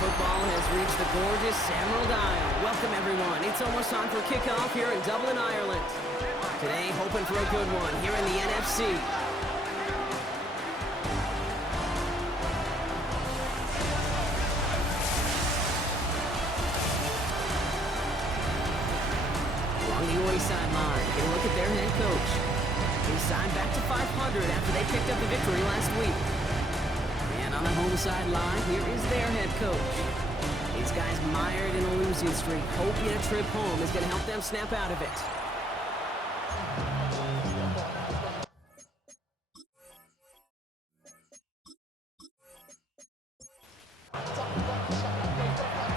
football has reached the gorgeous Emerald Isle. Welcome, everyone. It's almost time for kickoff here in Dublin, Ireland. Today, hoping for a good one here in the NFC. Along the Oi sideline, get a look at their head coach. They signed back to 500 after they picked up the victory last week. And on the home sideline, here is their head coach. These guys mired in a losing streak, hoping a trip home is going to help them snap out of it.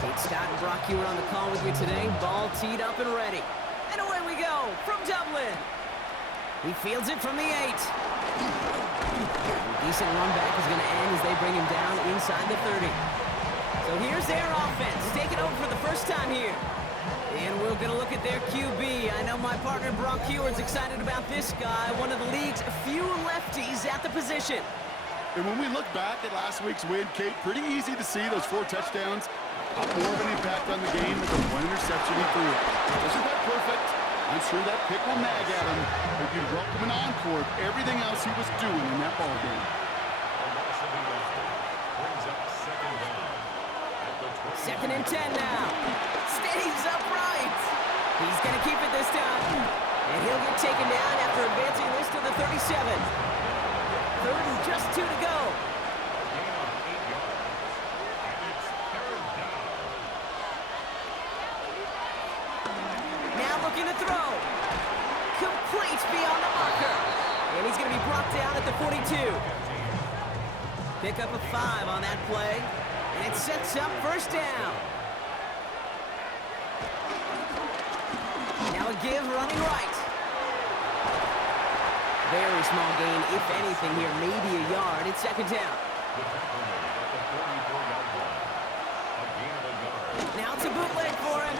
Kate Scott and Brock Hewer on the call with you today. Ball teed up and ready. And away we go from Dublin. He fields it from the 8. Decent run back is going to end as they bring him down inside the 30. So here's their offense, taking over for the first time here. And we're going to look at their QB. I know my partner Brock Hewer's excited about this guy, one of the league's few lefties at the position. And when we look back at last week's win, Kate, pretty easy to see those 4 touchdowns. More of an impact on the game with the 1 interception he threw. Isn't that perfect? I'm sure that pick will nag at him, but you'd welcome an encore of everything else he was doing in that ball game. Second and 10 now. Stays upright. He's going to keep it this time. And he'll get taken down after advancing this to the 37. Third and just 2 to go. Now looking to throw. Complete beyond the marker. And he's going to be brought down at the 42. Pick up a 5 on that play. And it sets up first down. Now a give running right. Very small gain, if anything here, maybe a yard. It's second down. Now it's a bootleg for him.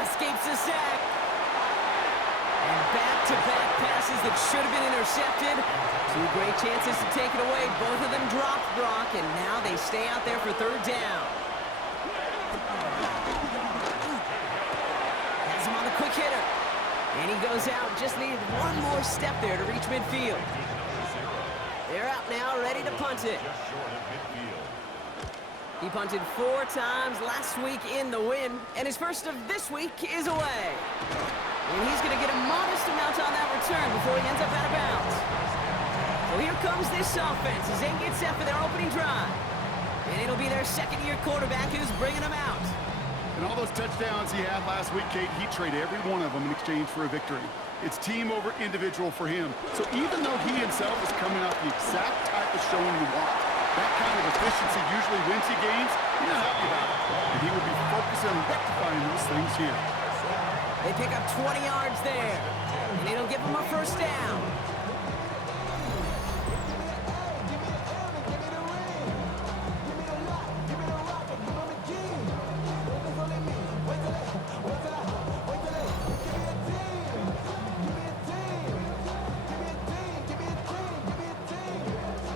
Escapes the sack. And back-to-back passes that should have been intercepted. 2 great chances to take it away. Both of them dropped, Brock, and now they stay out there for third down. Has him on the quick hitter. And he goes out. Just needed one more step there to reach midfield. They're out now, ready to punt it. He punted 4 times last week in the win, and his first of this week is away. And he's going to get a modest amount on that return before he ends up out of bounds. So here comes this offense as they get set for their opening drive. And it'll be their second-year quarterback who's bringing them out. And all those touchdowns he had last week, Kate, he traded every one of them in exchange for a victory. It's team over individual for him. So even though he himself is coming off the exact type of showing you want, that kind of efficiency usually wins you games, you're not happy about it. And he will be focusing on rectifying those things here. They pick up 20 yards there, and it'll give them a first down.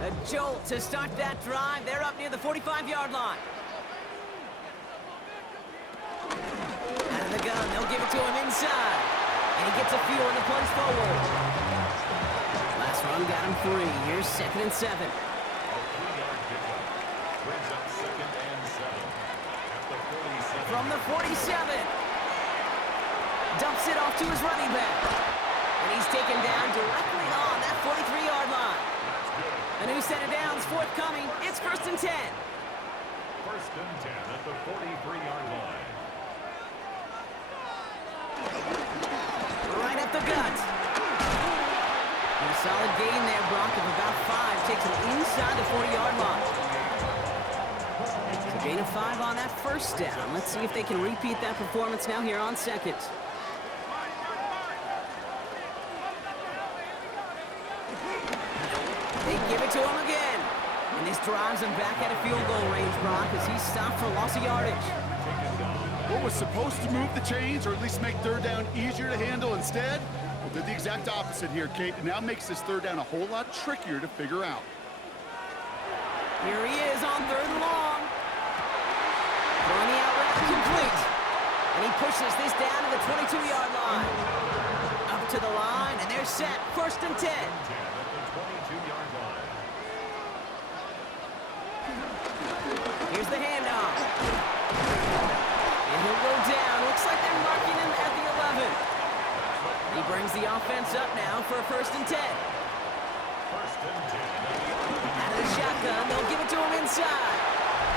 A jolt to start that drive. They're up near the 45-yard line. Out of the gun, they'll give it to him inside. And he gets a few on the plunge forward. Last run got him 3. Here's second and 7. From the 47. Dumps it off to his running back. And he's taken down directly on that 43-yard line. A new set of downs forthcoming. It's first and 10. First and 10 at the 43-yard line. Right up the gut. And a solid gain there, Brock, of about 5. Takes him inside the 40-yard line. It's a gain of 5 on that first down. Let's see if they can repeat that performance now here on second. They give it to him again. And this drives him back at a field goal range, Brock, as he's stopped for loss of yardage. What was supposed to move the chains, or at least make third down easier to handle instead, well, did the exact opposite here, Kate. It now makes this third down a whole lot trickier to figure out. Here he is on 3rd and long. Throwing the out route complete. And he pushes this down to the 22-yard line. Up to the line, and they're set. 1st and 10. At the 22-yard line. Here's the handoff. And he'll go down. Looks like they're marking him at the 11. He brings the offense up now for a 1st and 10. 1st and 10. Out of the shotgun, they'll give it to him inside.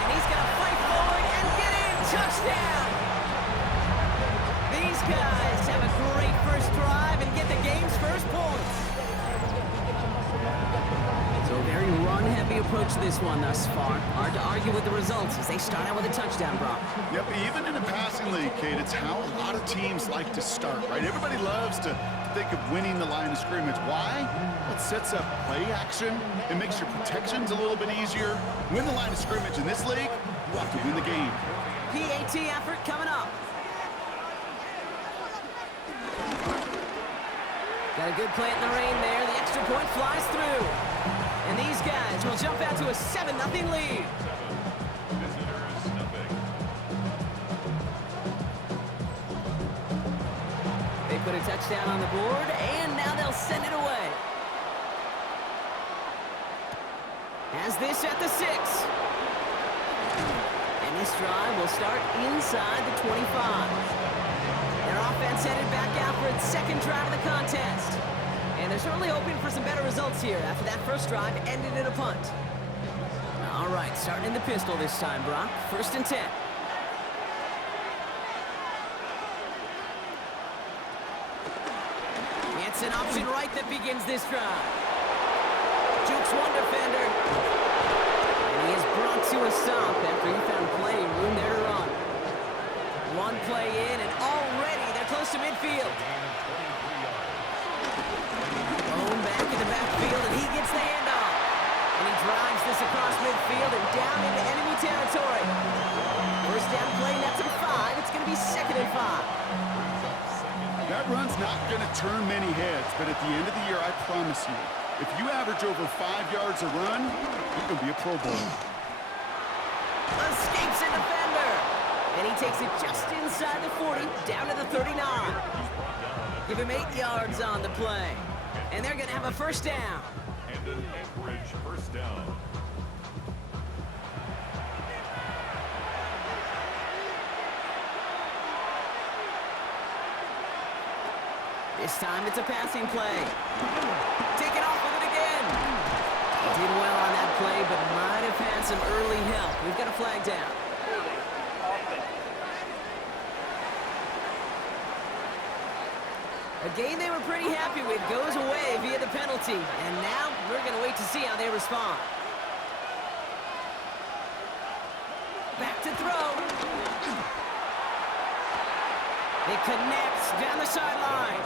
And he's going to fight forward and get in. Touchdown! These guys have a great first drive and get the game's first points. So a very run-heavy approach to this one thus far. Hard to argue with the results as they start out with a touchdown, Brock. Yep, even in a passing league, Kate, it's how a lot of teams like to start, right? Everybody loves to think of winning the line of scrimmage. Why? Well, it sets up play action. It makes your protections a little bit easier. Win the line of scrimmage in this league, you have to win the game. PAT effort coming up. Got a good play in the rain there. The extra point flies through. And these guys will jump out to a 7-0 lead. Visitors, nothing. They put a touchdown on the board, and now they'll send it away. Has this at the 6. And this drive will start inside the 25. Their offense headed back out for its 2nd drive of the contest. And they're certainly hoping for some better results here after that first drive ended in a punt. All right, starting in the pistol this time, Brock. 1st and 10. It's an option right that begins this drive. Jukes one defender. And he is brought to a stop after he found plenty of room there to run. One play in, and already they're close to midfield. Bone back in the backfield, and he gets the handoff. And he drives this across midfield and down into enemy territory. First down play, nets him 5. It's going to be 2nd and 5. That run's not going to turn many heads, but at the end of the year, I promise you, if you average over 5 yards a run, you're going to be a Pro Bowler. Escapes a defender. And he takes it just inside the 40, down to the 39. Give him 8 yards on the play. And they're going to have a 1st down. And an Anchorage 1st down. This time it's a passing play. Take it off with it again. Did well on that play, but might have had some early help. We've got a flag down. A game they were pretty happy with goes away via the penalty. And now we're going to wait to see how they respond. Back to throw. It connects down the sideline.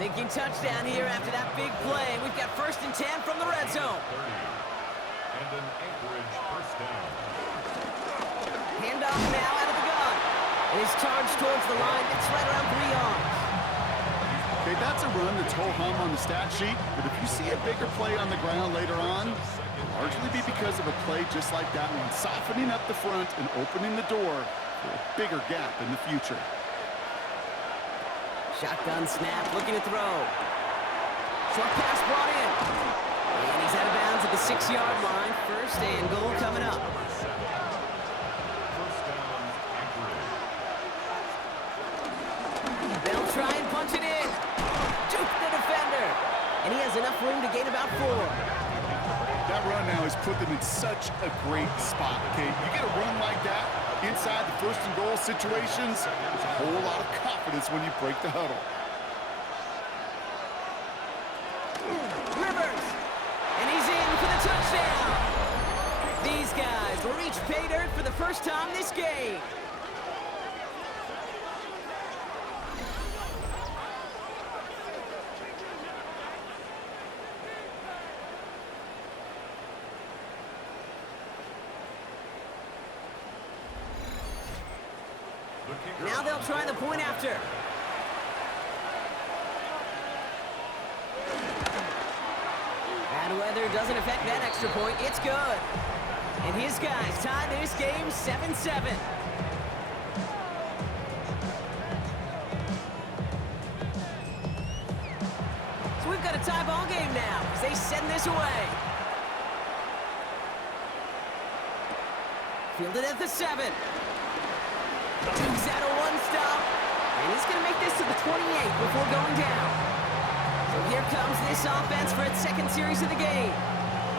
Thinking touchdown here after that big play. We've got 1st and 10 from the red zone. 30. And an Anchorage 1st down. Handoff now out of the gun. And he's charged towards the line. It's right around 3 yards. Okay, that's a run that's ho-hum on the stat sheet, but if you see a bigger play on the ground later on, it'll largely be because of a play just like that one, softening up the front and opening the door for a bigger gap in the future. Shotgun snap, looking to throw. Short pass brought in. And he's out of bounds at the 6-yard line. 1st and goal coming up. 1st down, Anchorage. They'll try and punch it in. Juke the defender. And he has enough room to gain about 4. That run now has put them in such a great spot, okay? You get a run like that inside the 1st and goal situations, there's a whole lot of confidence when you break the huddle. Rivers. And he's in for the touchdown. These guys will reach pay dirt for the first time this game. Now they'll try the point after. Bad weather doesn't affect that extra point. It's good. And his guys tie this game 7-7. So we've got a tie ball game now as they send this away. Fielded at the 7. Dukes out a one-stop. And he's going to make this to the 28 before going down. So here comes this offense for its second series of the game.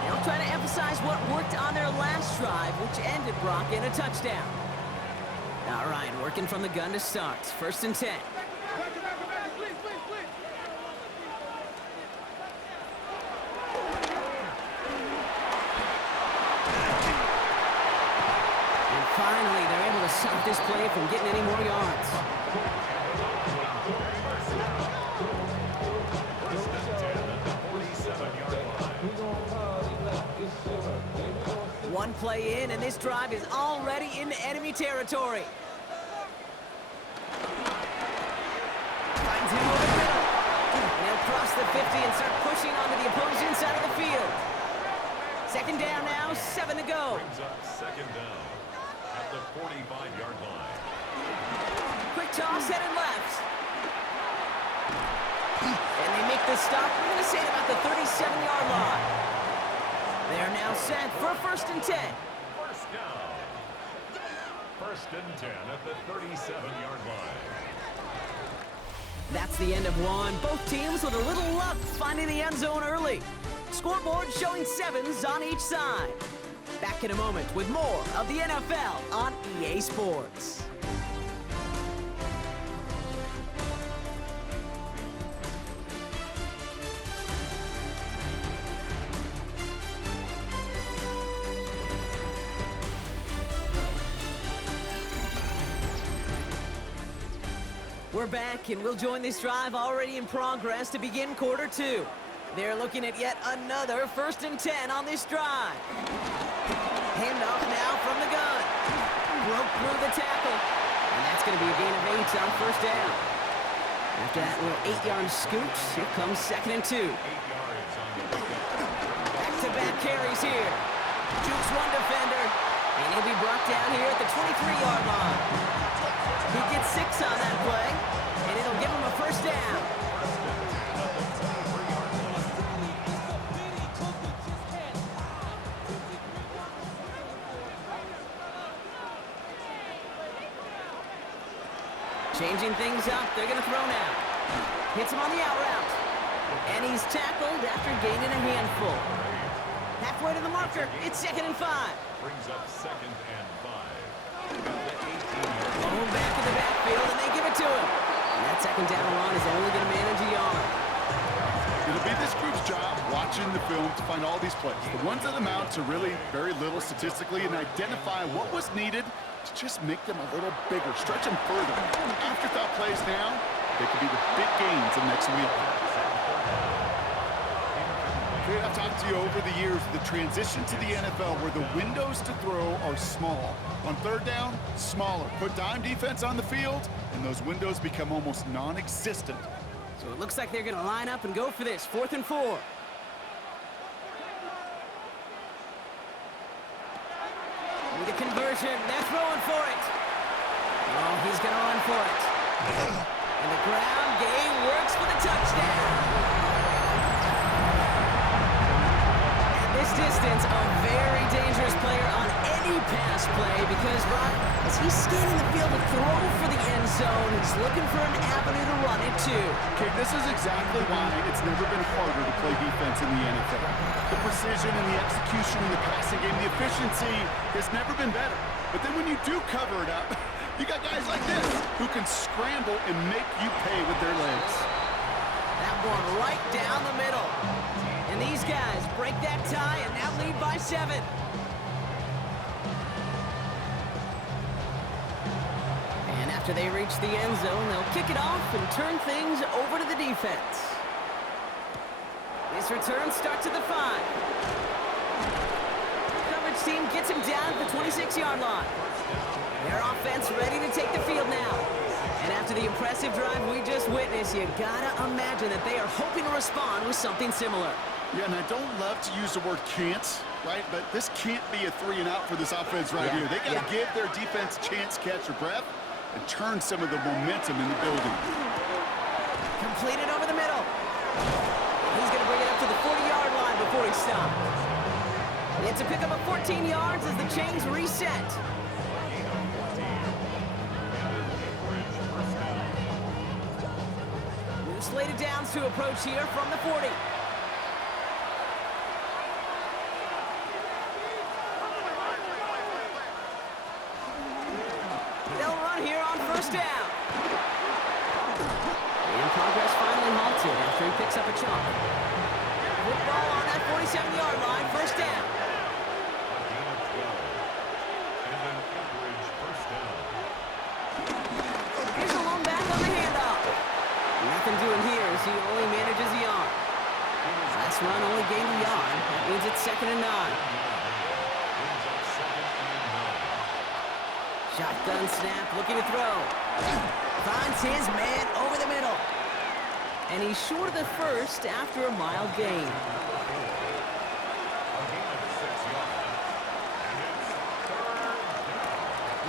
They'll try to emphasize what worked on their last drive, which ended Brock in a touchdown. All right, working from the gun to start. 1st and 10. And finally, they're able to stop this play from getting any more yards. One play in, and this drive is already into enemy territory. Finds him over the middle. And he'll cross the 50 and start pushing onto the opposing side of the field. 2nd down now, 7 to go. Brings up 2nd down at the 45-yard line. Quick toss, headed left. And they make the stop, we're going to say about the 37-yard line. They're now set for 1st and 10. 1st down. 1st and 10 at the 37-yard line. That's the end of one. Both teams with a little luck finding the end zone early. Scoreboard showing 7s on each side. Back in a moment with more of the NFL on EA Sports. We're back, and we'll join this drive already in progress to begin quarter 2. They're looking at yet another 1st and 10 on this drive. Handoff now from the gun. Broke through the tackle. And that's going to be a gain of 8 on 1st down. After that little 8-yard scoot, here comes 2nd and 2. 8 yards on the pickup. Back-to-back carries here. Jukes one defender. And he'll be brought down here at the 23-yard line. He gets 6 on that play, and it'll give him a 1st down. Changing things up, they're going to throw now. Hits him on the out route. And he's tackled after gaining a handful. Halfway to the marker, it's 2nd and 5. Brings up 2nd and 5. Home back in the backfield, and they give it to him. And that 2nd down run is only going to manage a yard. It'll be this group's job watching the film to find all these plays. The ones that amount to really very little statistically and identify what was needed to just make them a little bigger, stretch them further. Afterthought plays now, they could be the big gains of next week. Okay, I've talked to you over the years, the transition to the NFL where the windows to throw are small. On 3rd down, smaller. Put dime defense on the field, and those windows become almost non-existent. So it looks like they're going to line up and go for this, 4th and 4. With a conversion, they're throwing for it. Oh, he's going to run for it. And the ground game works for the touchdown. At this distance, a very dangerous player on any pass play because, Brock, as he's scanning the field to throw for the end zone, he's looking for an avenue to run it to. Okay, this is exactly why it's never been harder to play defense in the NFL. The precision and the execution in the passing game, the efficiency has never been better. But then when you do cover it up, you got guys like this who can scramble and make you pay with their legs. That one right down the middle. And these guys break that tie and now lead by 7. And after they reach the end zone, they'll kick it off and turn things over to the defense. This return starts at the 5. Coverage team gets him down at the 26-yard line. Their offense ready to take the field now. And after the impressive drive we just witnessed, you gotta imagine that they are hoping to respond with something similar. Yeah, and I don't love to use the word can't, right? But this can't be a 3-and-out for this offense right here. They got to give their defense a chance to catch their breath and turn some of the momentum in the building. Completed over the middle. He's going to bring it up to the 40-yard line before he stops. It's a pickup of 14 yards as the chains reset. New slated downs to approach here from the 40. They'll run here on first down. And progress finally halted after he picks up a chunk. Football on that 47-yard line, first down. Here's a long back on the handoff. Nothing doing here as he only manages a yard. Last run only gained a yard. That means it's 2nd and 9. Shotgun snap, looking to throw. Finds his man over the middle. And he's short of the first after a mild gain.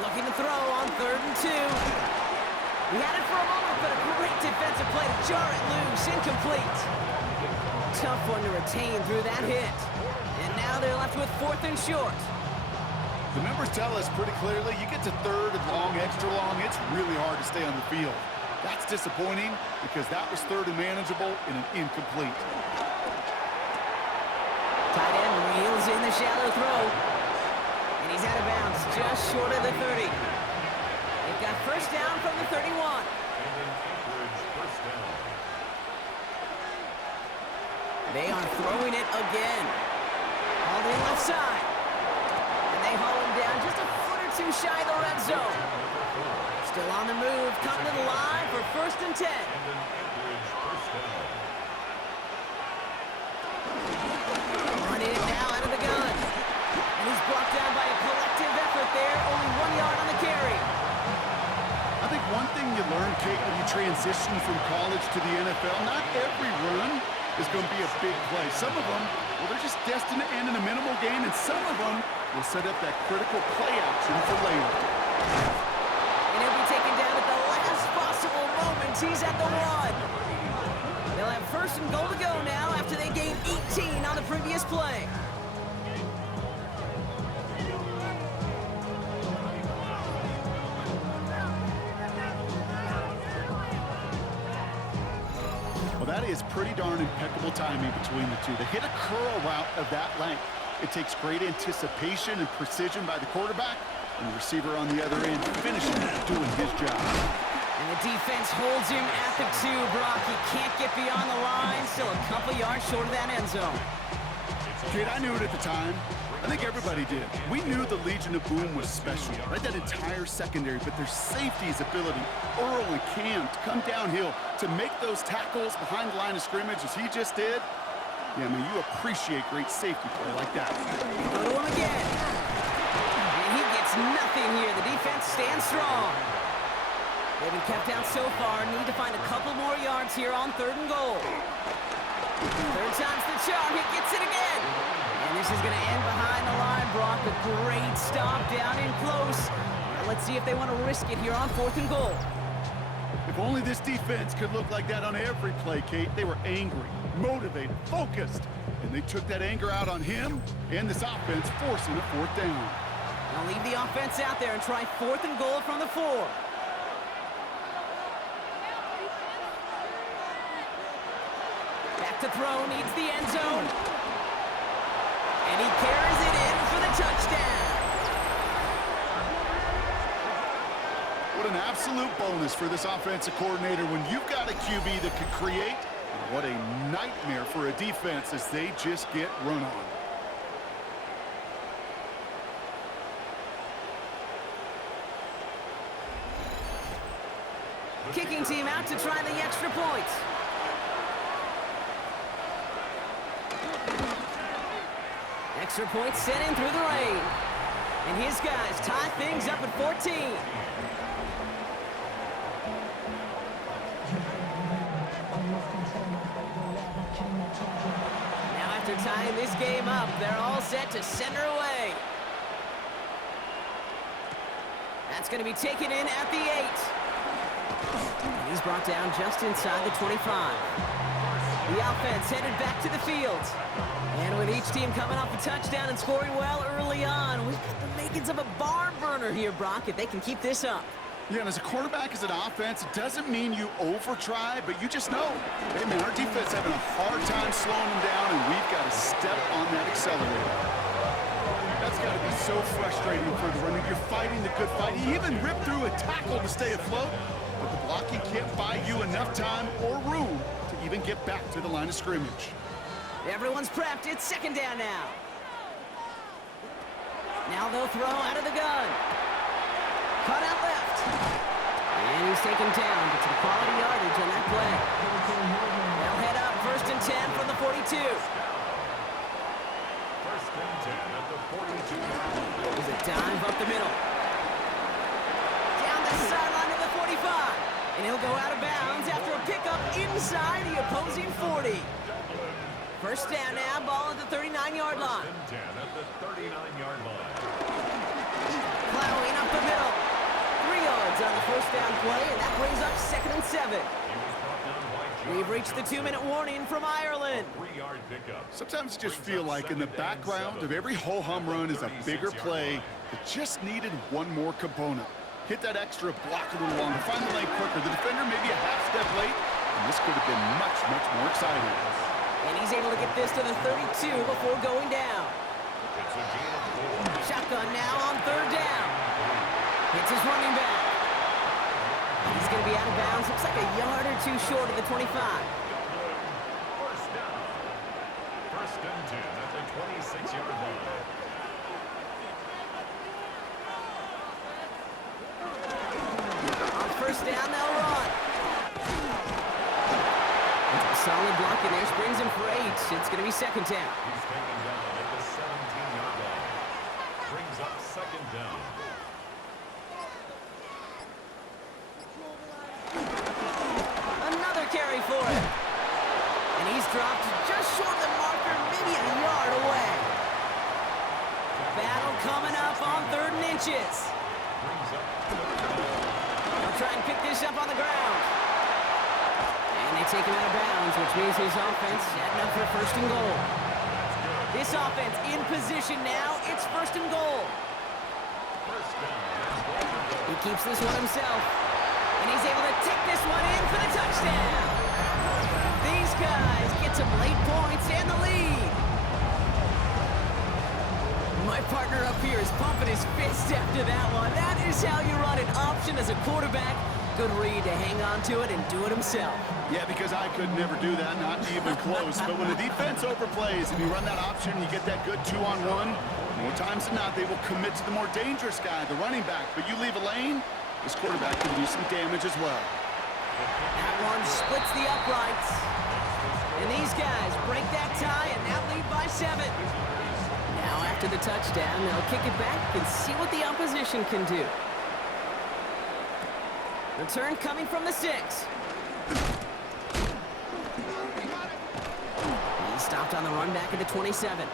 Looking to throw on 3rd and 2. He had it for a moment, but a great defensive play to jar it loose. Incomplete. Tough one to retain through that hit. And now they're left with 4th and short. The numbers tell us pretty clearly, you get to 3rd and long, extra long, it's really hard to stay on the field. That's disappointing because that was 3rd and manageable and an incomplete. Tight end reels in the shallow throw. And he's out of bounds, just short of the 30. They've got first down from the 31. They are throwing it again. All the left side. They haul him down just a foot or two shy of the red zone. Still on the move, coming to the line for 1st and 10. Running it now out of the gun. And he's brought down by a collective effort there, only 1 yard on the carry. I think one thing you learn, Kate, when you transition from college to the NFL, not every run is going to be a big play. Some of them, well, they're just destined to end in a minimal gain, and some of them will set up that critical play action for later. And he'll be taken down at the last possible moment. He's at the 1. They'll have 1st and goal to go now after they gained 18 on the previous play. Well, that is pretty darn impeccable timing between the two. They hit a curl route of that length. It takes great anticipation and precision by the quarterback, and the receiver on the other end finishing doing his job. And the defense holds him at the 2, Brock. He can't get beyond the line. Still a couple yards short of that end zone. Kid, I knew it at the time. I think everybody did. We knew the Legion of Boom was special, right? That entire secondary, but their safety's ability, Earl and Cam, to come downhill, to make those tackles behind the line of scrimmage as he just did. Yeah, I mean, you appreciate great safety play like that. Go to him again. And he gets nothing here. The defense stands strong. They've been kept down so far. Need to find a couple more yards here on 3rd and goal. 3rd time's the charm. He gets it again. And this is going to end behind the line, Brock. A great stop down in close. Now let's see if they want to risk it here on 4th and goal. If only this defense could look like that on every play, Kate. They were angry, motivated, focused, and they took that anger out on him and this offense, forcing a 4th down. I'll leave the offense out there and try 4th and goal from the 4. Back to throw, needs the end zone. And he carries it in for the touchdown. What an absolute bonus for this offensive coordinator when you've got a QB that could create. What a nightmare for a defense as they just get run on. Kicking team out to try the extra points. Extra points sent in through the rain. And his guys tie things up at 14. Now tying this game up. They're all set to center away. That's going to be taken in at the 8. And he's brought down just inside the 25. The offense headed back to the field. And with each team coming off a touchdown and scoring well early on, we've got the makings of a barn burner here, Brock, if they can keep this up. Yeah, and as a quarterback, as an offense, it doesn't mean you over-try, but you just know, hey, man, our defense is having a hard time slowing them down, and we've got to step on that accelerator. That's got to be so frustrating for the runner. You're fighting the good fight. You even rip through a tackle to stay afloat, but the blocking can't buy you enough time or room to even get back to the line of scrimmage. Everyone's prepped. It's second down now. Now they'll throw out of the gun. Cut out left. And he's taken down, but some quality yardage on that play. They'll head up 1st and 10 from the 42. 1st and 10 at the 42. There's a dive up the middle. Down the sideline to the 45. And he'll go out of bounds after a pickup inside the opposing 40. 1st down now, ball at the 39-yard line. 1st and 10 at the 39-yard line. Plowing up the middle. 3 yards on the 1st down play, and that brings up 2nd and 7. He was brought down by John. We've reached the 2-minute warning from Ireland. 3-yard pickup. Sometimes you just feel like in the background of every ho-hum run is a bigger play that just needed one more component. Hit that extra block a little longer, find the lane quicker. The defender maybe a half step late, and this could have been much, much more exciting. And he's able to get this to the 32 before going down. It's a gain of 4. Shotgun now on 3rd down. Hits his running back. He's going to be out of bounds. Looks like a yard or 2 short of the 25. 1st down. 1st and 10 at the 26-yard line. On 1st down, they'll run. Solid block in there, springs him for 8. It's going to be 2nd down. He's taken down at the 17-yard line. Brings up 2nd down. Another carry for him. And he's dropped just short of the marker, maybe a yard away. Battle coming up on 3rd and inches. Brings up They'll try and pick this up on the ground. And they take him out of bounds, which means his offense setting up for 1st and goal. This offense in position now. It's 1st and goal. 1st down. He keeps this one himself. And he's able to take this one in for the touchdown. These guys get some late points and the lead. My partner up here is pumping his fist after that one. That is how you run an option as a quarterback. Good read to hang on to it and do it himself. Yeah, because I could never do that, not even close. But when the defense overplays and you run that option, you get that good 2-on-1, more times than not, they will commit to the more dangerous guy, the running back. But you leave a lane, this quarterback can do some damage as well. That one splits the uprights. And these guys break that tie and now lead by 7. Now after the touchdown, they'll kick it back and see what the opposition can do. Return coming from the 6. He stopped on the run back at the 27.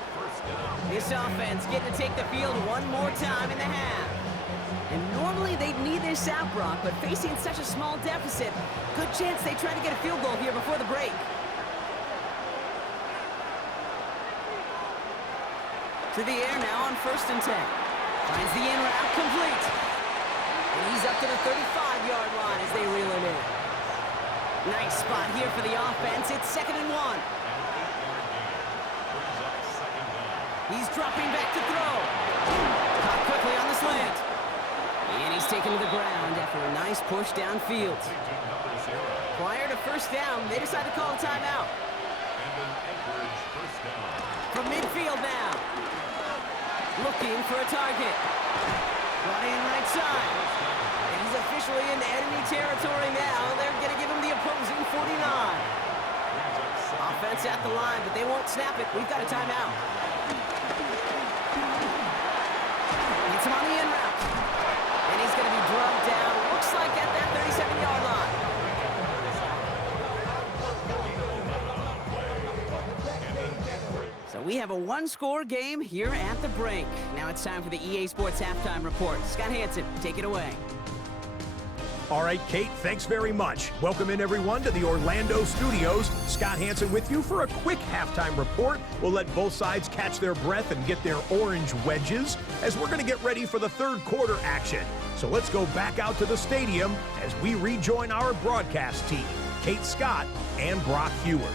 This offense getting to take the field one more time in the half. And normally they'd need this out, Brock, but facing such a small deficit, good chance they try to get a field goal here before the break. To the air now on 1st and 10. Finds the in route complete. And he's up to the 35-yard line as they reel him in. Nice spot here for the offense. It's 2nd and 1. He's dropping back to throw. Caught quickly on the slant. And he's taken to the ground after a nice push downfield. Prior to 1st down, they decide to call a timeout. From midfield now. Looking for a target. Running right side. And he's officially in enemy territory now. They're going to give him the opposing 49. Offense at the line, but they won't snap it. We've got a timeout. Gets him on the in route. And he's going to be drugged down. Looks like at that 37-yard line. So we one-score game here at the break. Now it's time for the EA Sports Halftime Report. Scott Hansen, take it away. All right, Kate, thanks very much. Welcome in, everyone, to the Orlando studios. Scott Hansen with you for a quick halftime report. We'll let both sides catch their breath and get their orange wedges as we're going to get ready for the third quarter action. So let's go back out to the stadium as we rejoin our broadcast team, Kate Scott and Brock Heward.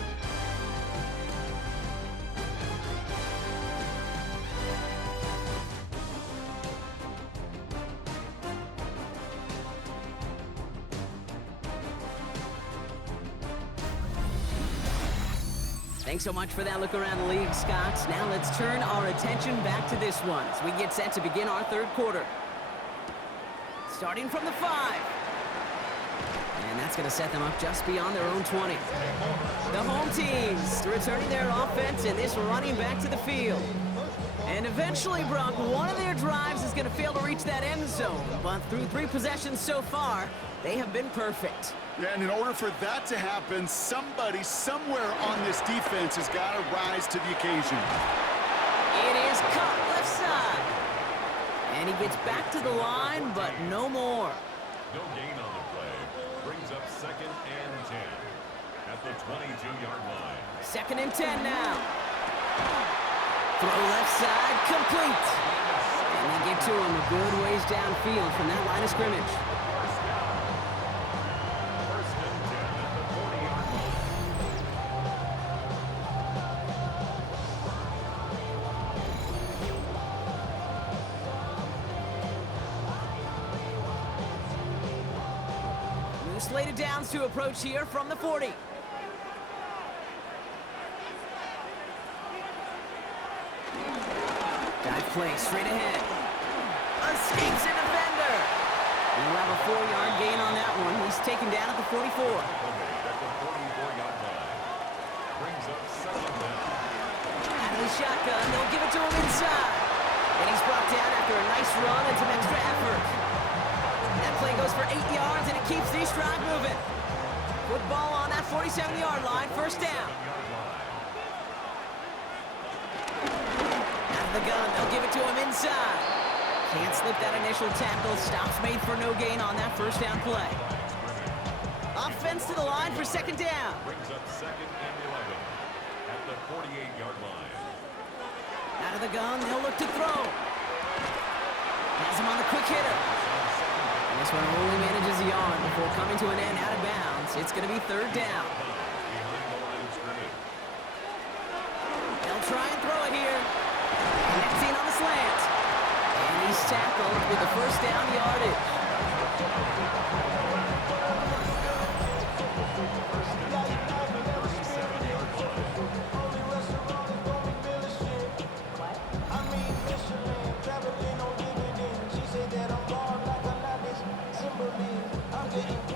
Thanks so much for that look around the league, Scott. Now let's turn our attention back to this one as we get set to begin our third quarter. Starting from the 5. And that's going to set them up just beyond their own 20. The home teams returning their offense and this running back to the field. And eventually, Brock, one of their drives is going to fail to reach that end zone. But through 3 possessions so far, they have been perfect. Yeah, and in order for that to happen, somebody somewhere on this defense has got to rise to the occasion. It is cut left side. And he gets back to the line, but no more. No gain on the play. Brings up 2nd and 10 at the 22-yard line. 2nd and 10 now. Throw left side, complete. And they get to him a good ways downfield from that line of scrimmage. Slated downs to approach here from the 40. Dive play straight ahead. Escapes a defender. We'll have a 4-yard gain on that one. He's taken down at the 44. At the 44-yard line. Brings up 2nd down. Out of the shotgun, they'll give it to him inside. And he's brought down after a nice run and some extra effort. That play goes for 8 yards, and it keeps these drive moving. Football on that 47-yard line, 1st down. Out of the gun, they'll give it to him inside. Can't slip that initial tackle. Stops made for no gain on that 1st down play. Offense to the line for 2nd down. Brings up 2nd and 11 at the 48-yard line. Out of the gun, they'll look to throw. Has him on the quick hitter. And this one only manages a yard before coming to an end out of bounds. It's going to be 3rd down. They'll try and throw it here. Connecting on the slant. And he's tackled with the 1st down yardage.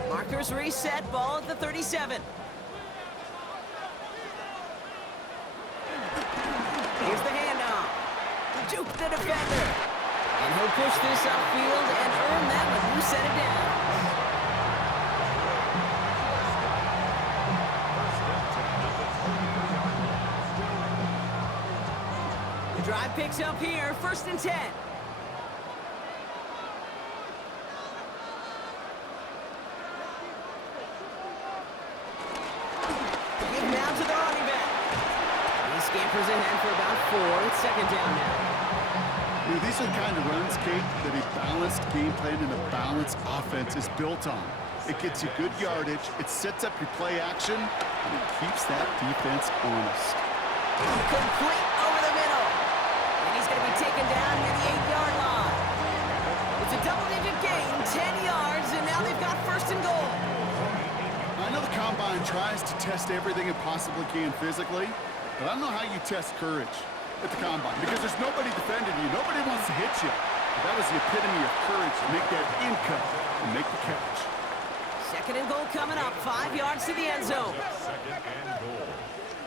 Markers reset, ball at the 37. Here's the handoff. Juke the defender. And he'll push this upfield and earn them a new set of downs. The drive picks up here, 1st and 10. Scampers ahead for about 4. It's 2nd down now. You know, these are the kind of runs, Kate, that a balanced game plan and a balanced offense is built on. It gets you good yardage, it sets up your play action, and it keeps that defense honest. Complete over the middle. And he's going to be taken down near the 8-yard line. It's a double-digit gain, 10 yards, and now they've got 1st and goal. I know the Combine tries to test everything it possibly can physically, but I don't know how you test courage at the Combine, because there's nobody defending you. Nobody wants to hit you. But that was the epitome of courage to make that in cut and make the catch. 2nd and goal coming up, 5 yards to the end zone. 2nd and goal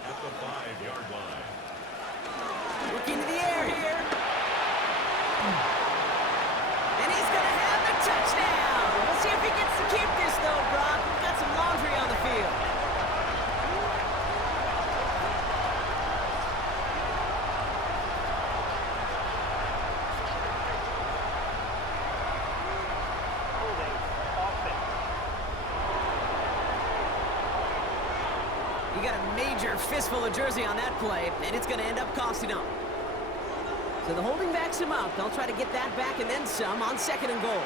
at the 5-yard line. Looking to the air here. And he's going to have the touchdown. We'll see if he gets to keep this, though, Brock. We've got some laundry on the field. He got a major fistful of jersey on that play, and it's going to end up costing him. So the holding backs him up. They'll try to get that back and then some on 2nd and goal.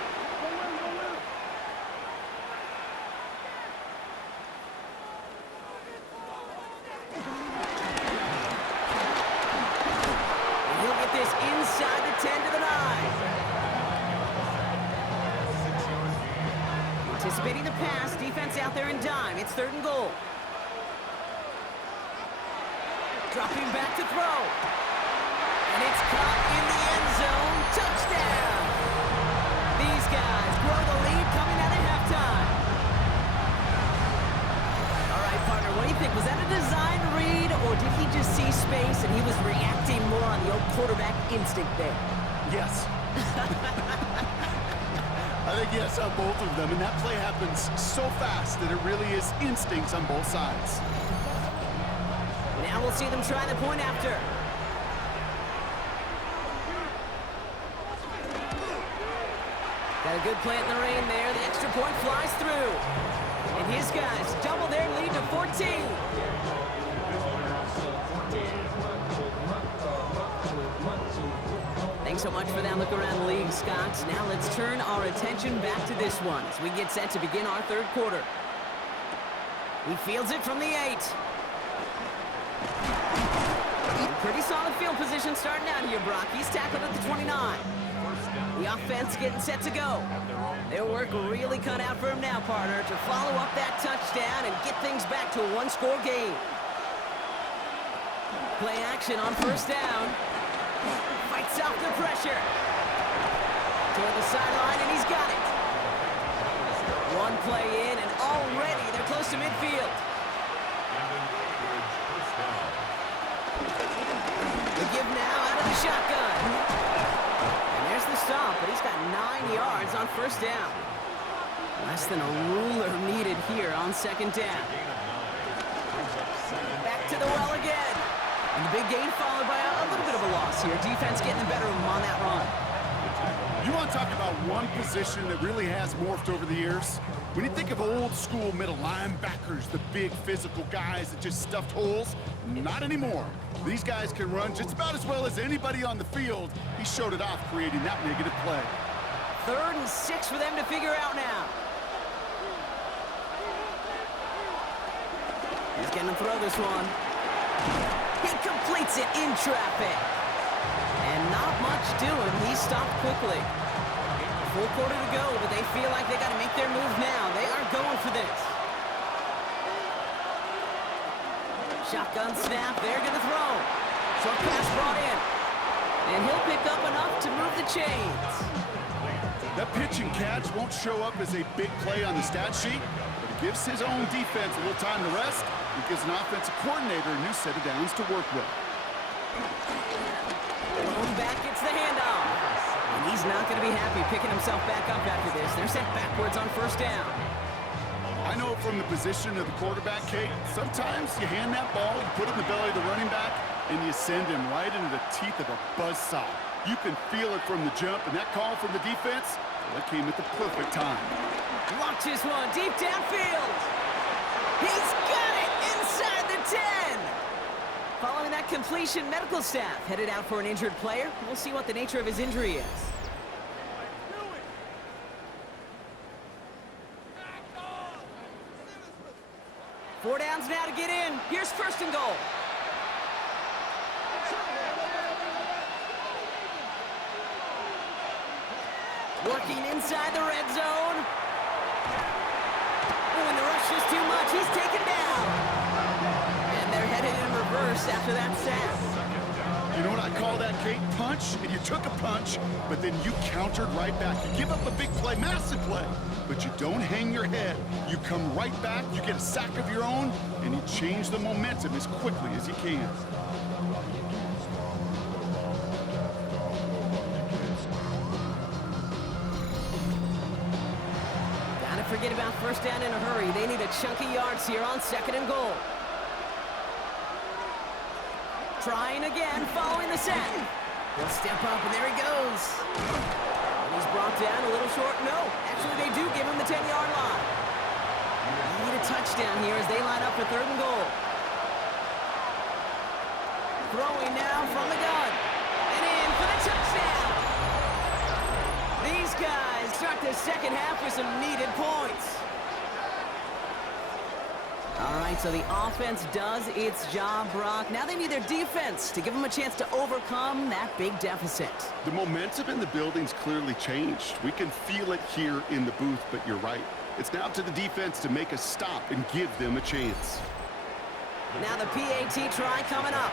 And he'll get this inside the 10 to the 9. Anticipating the pass, defense out there in dime. It's 3rd and goal. Dropping back to throw. And it's caught in the end zone. Touchdown! These guys grow the lead coming out of halftime. All right, partner, what do you think? Was that a design read, or did he just see space and he was reacting more on the old quarterback instinct there? Yes. I think yes on both of them, and that play happens so fast that it really is instincts on both sides. Now we'll see them try the point after. Got a good play in the rain there. The extra point flies through. And his guys double their lead to 14. Thanks so much for that look around the league, Scott. Now let's turn our attention back to this one as we get set to begin our 3rd quarter. He fields it from the 8. Pretty solid field position starting out here, Brock. He's tackled at the 29. The offense getting set to go. Their work really cut out for him now, partner, to follow up that touchdown and get things back to a 1-score game. Play action on 1st down. Fights off the pressure. Toward the sideline, and he's got it. One play in, and already they're close to midfield. The give now out of the shotgun. And there's the stop, but he's got 9 yards on 1st down. Less than a ruler needed here on 2nd down. Back to the well again. And the big gain followed by a little bit of a loss here. Defense getting the better of him on that run. You want to talk about one position that really has morphed over the years? When you think of old school middle linebackers, the big physical guys that just stuffed holes, not anymore. These guys can run just about as well as anybody on the field. He showed it off creating that negative play. 3rd and 6 for them to figure out now. He's going to throw this one. He completes it in traffic. And not much doing. He stopped quickly. Full quarter to go, but they feel like they got to make their move now. They are going for this. Shotgun snap. They're going to throw. Short pass brought in. And he'll pick up enough to move the chains. That pitch and catch won't show up as a big play on the stat sheet, but it gives his own defense a little time to rest. It gives an offensive coordinator a new set of downs to work with. Going back, it's the handoff. And he's not going to be happy picking himself back up after this. They're sent backwards on 1st down. I know from the position of the quarterback, Kate, sometimes you hand that ball, you put it in the belly of the running back, and you send him right into the teeth of a buzzsaw. You can feel it from the jump, and that call from the defense, well, that came at the perfect time. Launches one deep downfield. He's got it inside the 10. Following that completion, medical staff headed out for an injured player. We'll see what the nature of his injury is. Four downs now to get in. Here's 1st and goal. Working inside the red zone. Oh, and the rush is too much. He's taken down. And they're headed in reverse after that sack. You know what I call that, Kate? Punch, and you took a punch, but then you countered right back. You give up a big play, massive play, but you don't hang your head. You come right back, you get a sack of your own, and you change the momentum as quickly as you can. Gotta forget about 1st down in a hurry. They need a chunky yards here on 2nd and goal. Trying again, following the sack. He'll step up, and there he goes. And he's brought down a little short. No, actually they do give him the 10-yard line. They need a touchdown here as they line up for 3rd and goal. Throwing now from the gun. And in for the touchdown. These guys start the second half with some needed points. All right, so the offense does its job, Brock. Now they need their defense to give them a chance to overcome that big deficit. The momentum in the building's clearly changed. We can feel it here in the booth, but you're right. It's now to the defense to make a stop and give them a chance. Now the PAT try coming up.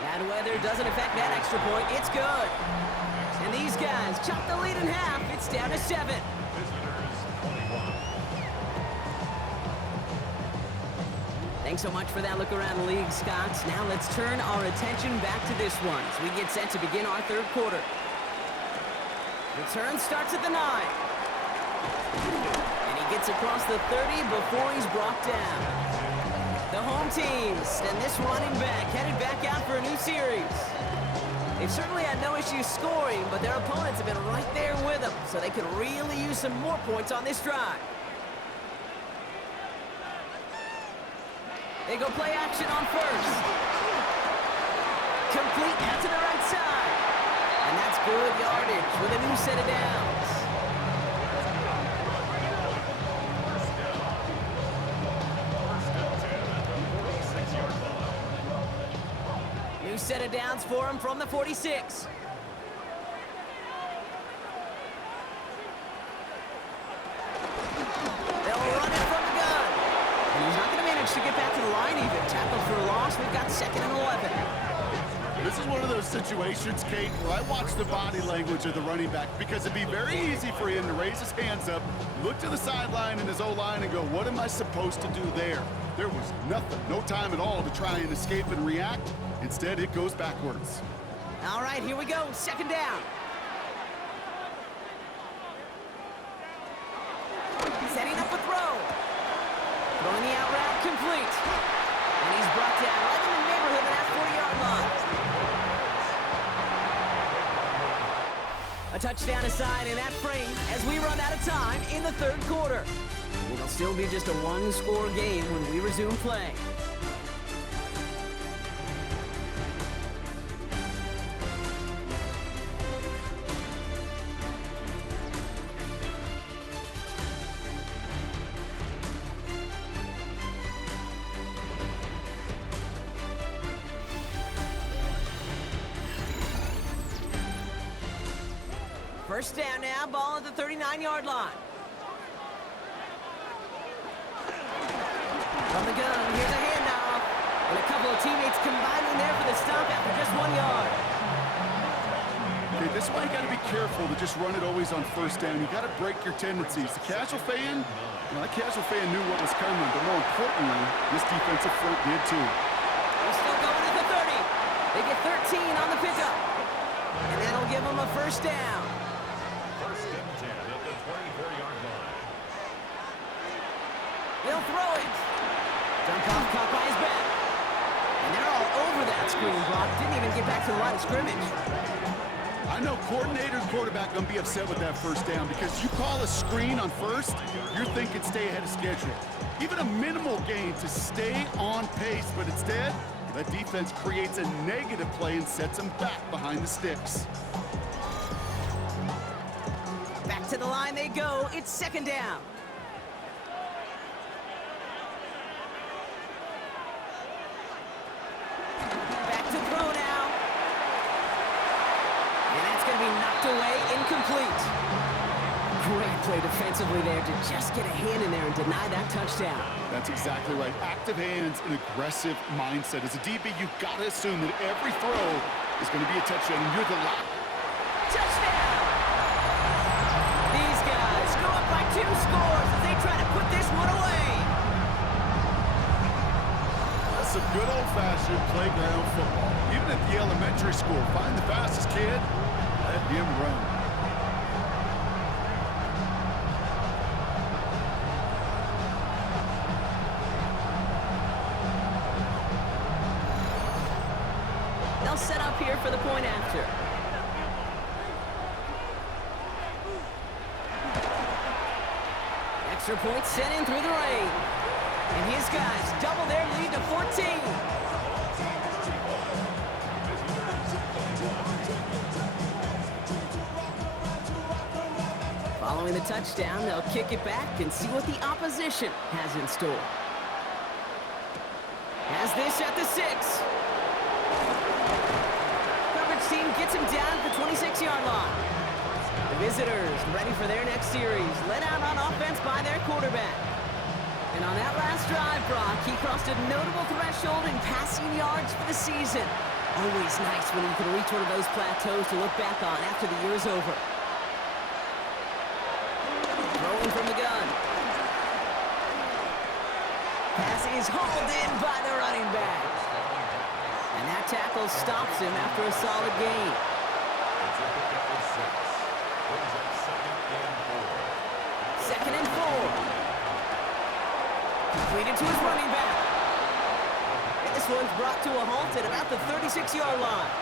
Bad weather doesn't affect that extra point. It's good. And these guys chop the lead in half. It's down to 7. Visitors 21. Thanks so much for that look around the league, Scott. Now let's turn our attention back to this one as we get set to begin our third quarter. Return starts at the 9. And he gets across the 30 before he's brought down. The home team send this running back headed back out for a new series. They've certainly had no issues scoring, but their opponents have been right there with them, so they could really use some more points on this drive. They go play action on first. Complete out to the right side. And that's good yardage with a new set of downs. New set of downs for him from the 46. They'll run it from the gun. And he's not going to manage to get back to the line even. Tackled for a loss. We've got 2nd and 11. This is one of those situations, Kate, where I watch the body language of the running back because it'd be very easy for him to raise his hands up, look to the sideline in his O-line and go, what am I supposed to do there? There was nothing, no time at all to try and escape and react. Instead, it goes backwards. All right, here we go. 2nd down. Setting up a throw. Throwing the out route complete. And he's brought down right in the neighborhood of that 40-yard line. A touchdown aside in that frame as we run out of time in the third quarter. It'll still be just a one-score game when we resume play. First down now, ball at the 39-yard line. From the gun, here's a handoff. And a couple of teammates combining there for the stop after just 1 yard. Okay, this is why you got to be careful to just run it always on first down. You got to break your tendencies. The casual fan, that casual fan knew what was coming, but more importantly, this defensive front did too. They're still going to the 30. They get 13 on the pickup. And that'll give them a first down. First and 10 at the 24-yard line. They'll throw it. Dunkoff caught by his back. And they're all over that screen, Brock. Didn't even get back to the line of scrimmage. I know coordinator and quarterback going to be upset with that first down because you call a screen on first, you're thinking stay ahead of schedule. Even a minimal gain to stay on pace, but instead, that defense creates a negative play and sets them back behind the sticks. Back to the line they go. It's 2nd down. Back to throw now. And that's going to be knocked away, incomplete. Great play defensively there to just get a hand in there and deny that touchdown. That's exactly right. Active hands and aggressive mindset. As a DB, you've got to assume that every throw is going to be a touchdown, and you're the lock. Touchdown! These guys go up by 2 scores as they try to put this one away. That's some good old-fashioned playground football. Even at the elementary school, find the fastest kid, let him run. They'll set up here for the point after. Extra point sent in through the rain. And his guys double their lead to 14. Following the touchdown, they'll kick it back and see what the opposition has in store. Has this at the 6. Coverage team gets him down at the 26-yard line. The visitors ready for their next series, led out on offense by their quarterback. And on that last drive, Brock, he crossed a notable threshold in passing yards for the season. Always nice when you can reach one of those plateaus to look back on after the year's over. Throwing from the gun. Pass is hauled in by the running back. And that tackle stops him after a solid gain. Second and 4. Completed to his running back. And this one's brought to a halt at about the 36-yard line.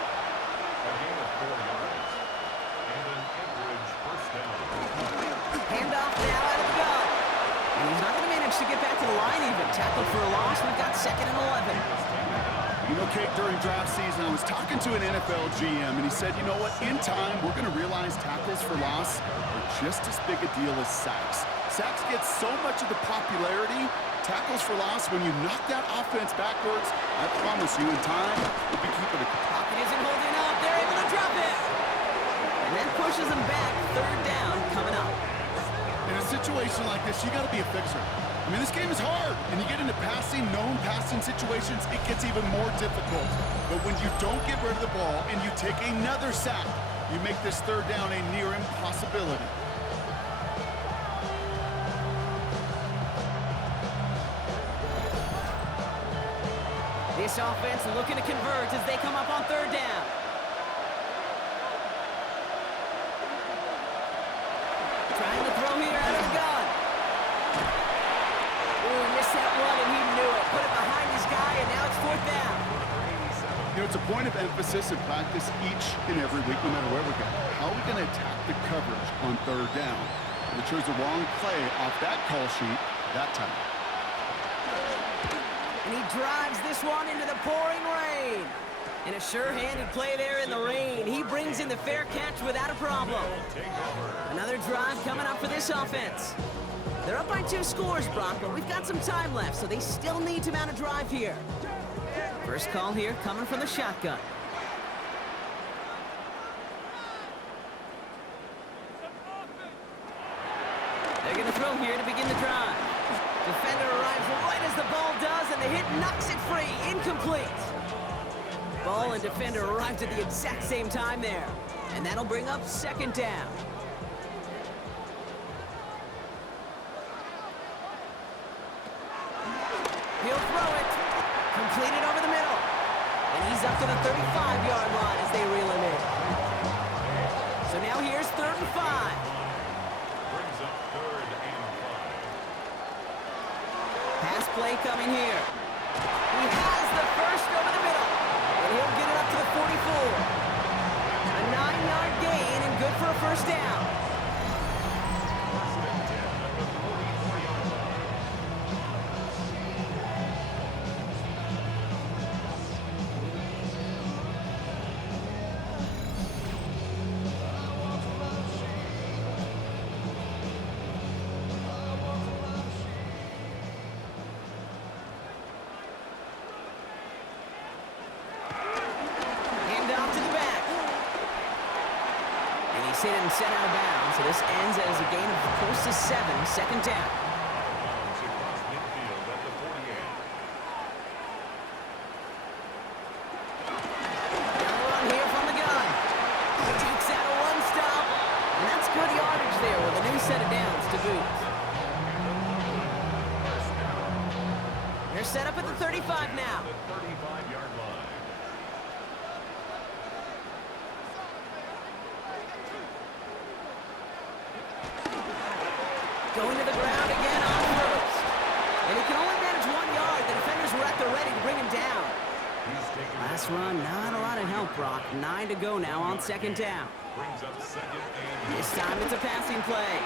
Handoff now out of the gun. And he's not going to manage to get back to the line even. Tackled for a loss. We've got second and 11. You know, Kate, during draft season, I was talking to an NFL GM, and he said, you know what, in time, we're going to realize tackles for loss are just as big a deal as sacks. Sacks get so much of the popularity. Tackles for loss, when you knock that offense backwards, I promise you, in time, we'll be keeping it. Pocket isn't holding up. They're able to drop it. And that pushes them back. Third down coming up. In a situation like this, you got to be a fixer. I mean, this game is hard, and you get into known passing situations, it gets even more difficult. But when you don't get rid of the ball and you take another sack, you make this third down a near impossibility. This offense looking to convert as they come up on third down. Trying to throw here out of the gun. Ooh, missed that one, and he knew it. Put it behind his guy, and now it's fourth down. You know, it's a point of emphasis in practice each and every week, no matter where we go. How are we going to attack the coverage on third down? They chose the wrong play off that call sheet that time. And he drives this one into the pouring rain. And a sure-handed play there in the rain. He brings in the fair catch without a problem. Another drive coming up for this offense. They're up by 2 scores, Brock, but we've got some time left, so they still need to mount a drive here. First call here coming from the shotgun. They're going to throw here to begin the drive. Defender arrives right as the ball does, and the hit knocks it free. Incomplete. Ball and defender arrived at the exact same time there. And that'll bring up second down. He'll throw it. Completed over the middle. And he's up to the 35-yard line as they reel him in. So now here's third and 5. Brings up third and 5. Pass play coming here. He has the first over the middle. And he'll get it up to the 44. A 9-yard gain and good for a first down. Hit and sent out of bounds, so this ends as a gain of close to 7, second down. Across midfield at the 48. Now run here from the gun. Takes out a one-stop, and that's good yardage there with a new set of downs to boot. They're set up at the 35 now. The 35-yard line. Going to the ground again on first. And he can only manage 1 yard. The defenders were at the ready to bring him down. Last run, not a lot of help, Brock. 9 to go now on second down. Brings up second and This time it's a passing play.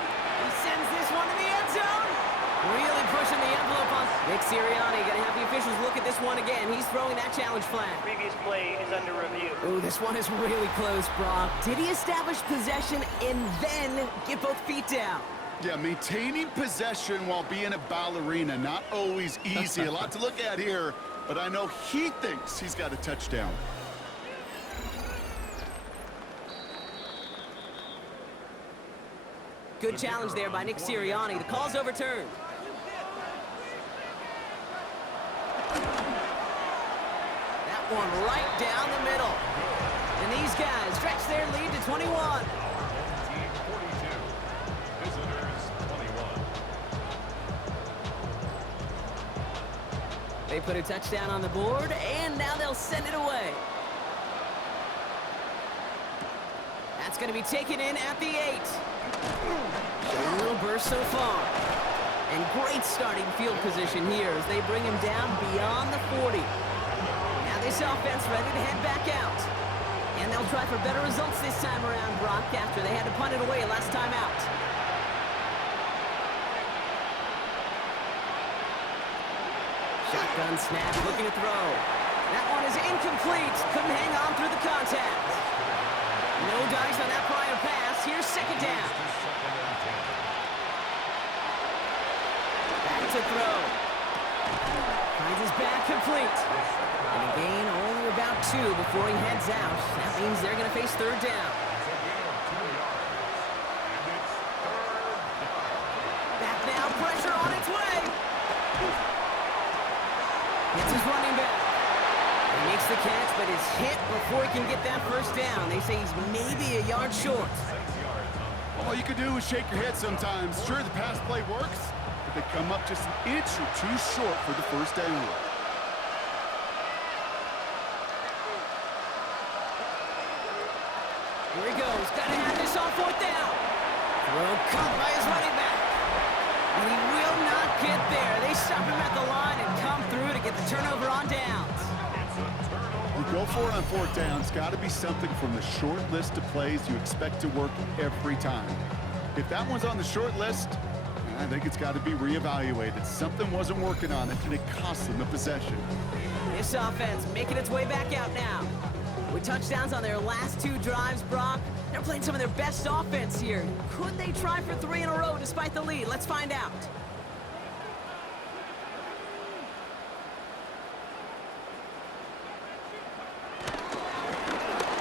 He sends this one to the end zone. Really pushing the envelope on Nick Sirianni. Going to have the officials look at this one again. He's throwing that challenge flag. Previous play is under review. Ooh, this one is really close, Brock. Did he establish possession and then get both feet down? Yeah, maintaining possession while being a ballerina, not always easy. A lot to look at here, but I know he thinks he's got a touchdown. Good challenge there by Nick Sirianni. The call's overturned. That one right down the middle. And these guys stretch their lead to 21. Team 42. Visitors 21. They put a touchdown on the board, and now they'll send it away. That's going to be taken in at the 8. A little burst so far. And great starting field position here as they bring him down beyond the 40. Now this offense ready to head back out. And they'll try for better results this time around, Brock, after they had to punt it away last time out. Shotgun snap, looking to throw. That one is incomplete. Couldn't hang on through the contact. No dice on that prior pass. Here's second down. Back to throw. Finds his back complete. And a gain only about 2 before he heads out. That means they're going to face third down. Back now, pressure on its way. It's his running back. He makes the catch, but is hit before he can get that first down. They say he's maybe a yard short. All you can do is shake your head sometimes. Sure, the pass play works, but they come up just an inch or 2 short for the first down. Here he goes. Got to have this on fourth down. Throw caught by his running back. And he will not get there. They stop him at the line and come through to get the turnover on downs. You go for it on fourth down. It's got to be something from the short list of plays you expect to work every time. If that one's on the short list, I think it's got to be reevaluated. Something wasn't working on it, and it cost them the possession. This offense making its way back out now. With touchdowns on their last 2 drives, Brock, they're playing some of their best offense here. Could they try for 3 in a row despite the lead? Let's find out.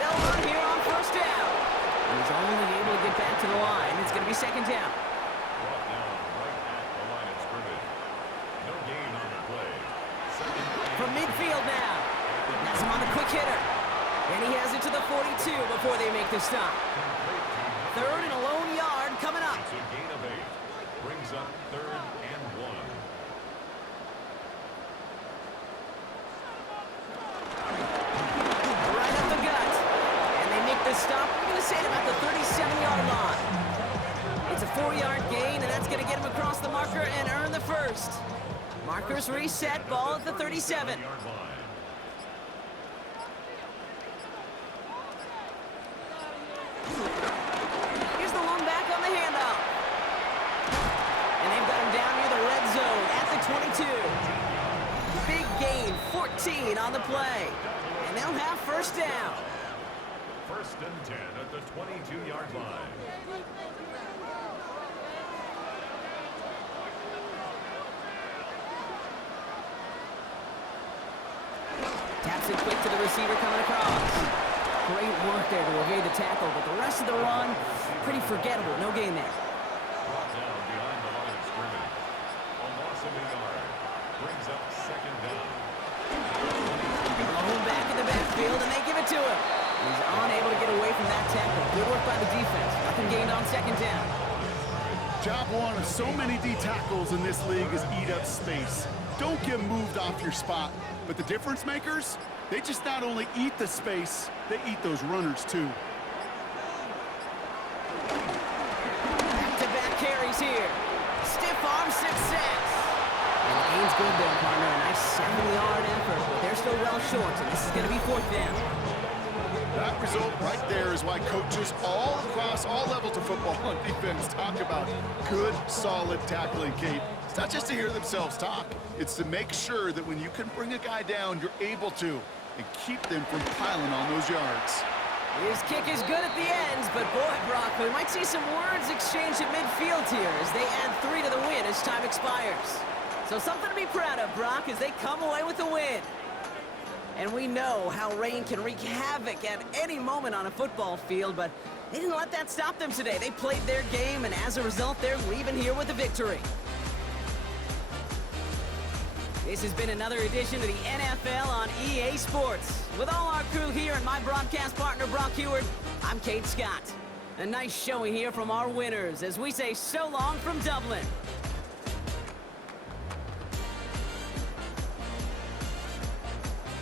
They'll run here on first down. And he's only able to get back to the line. It's going to be second down. Brought down right at the line of scrimmage. No gain on the play. Second and From midfield now. That's him on the quick hitter. And he has it to the 42 before they make the stop. Third and a lone yard coming up. It's a gain of 8. Brings up third and 1. Right up the gut. And they make the stop. I'm going to say it about the 37-yard line. It's a 4-yard gain, and that's going to get him across the marker and earn the first. Markers reset, ball at the 37. Here's the one back on the handoff. And they've got him down near the red zone at the 22. Big gain, 14 on the play. And they'll have first down. First and 10 at the 22-yard line. Taps it quick to the receiver coming across. Great work there to evade the tackle, but the rest of the run, pretty forgettable. No gain there. Brought down behind the line of scrimmage. A loss of a yard. Brings up second down. Home back in the backfield, and they give it to him. He's unable to get away from that tackle. Good work by the defense. Nothing gained on second down. Job one of so many D tackles in this league is eat up space. Don't get moved off your spot. But the difference makers, they just not only eat the space, they eat those runners too. Back-to-back carries here. Stiff arm success. And the game's good there, partner. A nice 7-yard effort, but they're still well short, and this is going to be fourth down. That result right there is why coaches all across all levels of football on defense talk about good, solid tackling, Kate. It's not just to hear themselves talk. It's to make sure that when you can bring a guy down, you're able to, and keep them from piling on those yards. His kick is good at the ends, but boy, Brock, we might see some words exchanged at midfield here as they add 3 to the win as time expires. So something to be proud of, Brock, as they come away with the win. And we know how rain can wreak havoc at any moment on a football field, but they didn't let that stop them today. They played their game, and as a result, they're leaving here with a victory. This has been another edition of the NFL on EA Sports. With all our crew here and my broadcast partner, Brock Heward, I'm Kate Scott. A nice showing here from our winners as we say so long from Dublin.